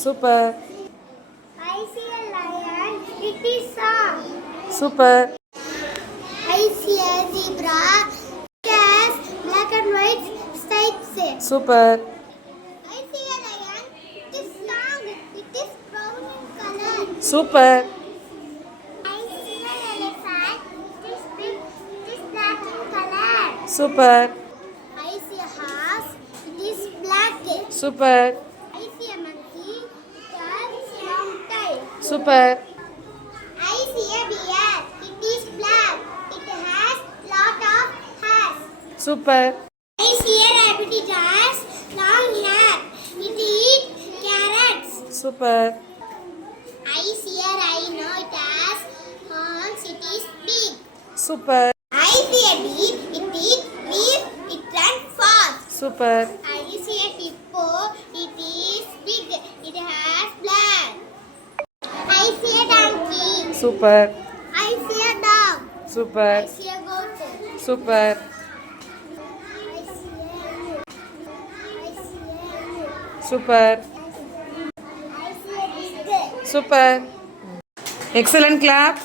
Super. I see a lion. It is soft. Super. I see a zebra. It has black and white stripes. Super. I see a lion. It is long. It is brown in color. Super. I see an elephant. It is big. It is black in color. Super. I see a horse. It is black. Super. I see a monkey. It has long tail. Super. I see a bear. It is black. It has lot of hairs. Super. I see a rabbit. It has long hair. It eats carrots. Super. I see a rhino. It has horns. It is big. Super. I see a deer. It eats leaves. It runs fast. Super. I see a hippo. It is big. It has black. I see a donkey. Super. I see a dog. Super. I see a goat. Super. I see a emu. I see a emu. Super. I see a pig. Super. Excellent clap.